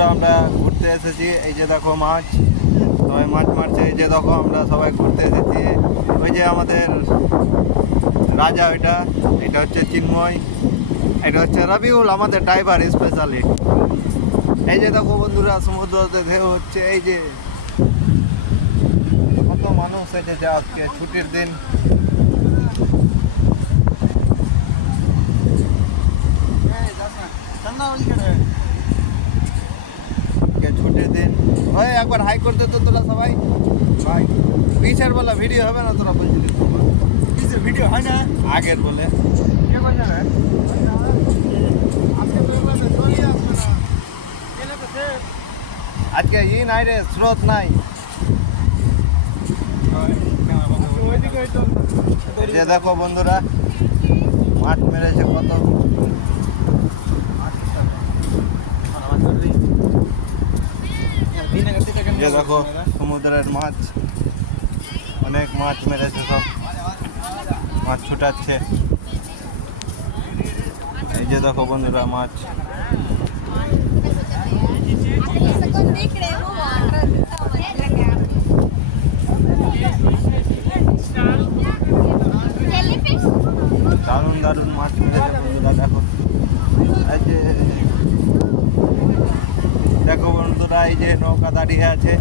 বন্ধুরা আমরা ঘুরতে এসেছি। এই যে দেখো মাছ, সবাই মাছ মারছে। এই যে দেখো আমরা সবাই ঘুরতে এসেছি। ওই যে আমাদের রাজা, এটা হচ্ছে চিন্ময়, এটা হচ্ছে রবিউল, আমাদের ড্রাইভার স্পেশালি। এই যে দেখো বন্ধুরা সমুদ্রতে ঢেউ হচ্ছে। এই যে কত মানুষ এসেছে আজকে ছুটির দিন। ছুটির দিন ওই একবার হাই করতে তো তোরা সবাই ভাই। পিছের বলে ভিডিও হবে না, তোরা বলছিলি পিছের ভিডিও হয় না আগের বলে। আজকে নাই রে, স্রোত নাই। যে দেখো বন্ধুরা মাছ মেরেছে কত। যে দেখো সমুদ্রের মাছ, অনেক মাছ মেরেছে, সব মাছ ছুটাচ্ছে। এই যে দেখো বন্ধুরা মাছ। দারুণ দারুণ মাছ মেরেছে বন্ধুরা। দেখো এই যে দেখো বন্ধুরা, এই যে নৌকা দাঁড়িয়ে আছে।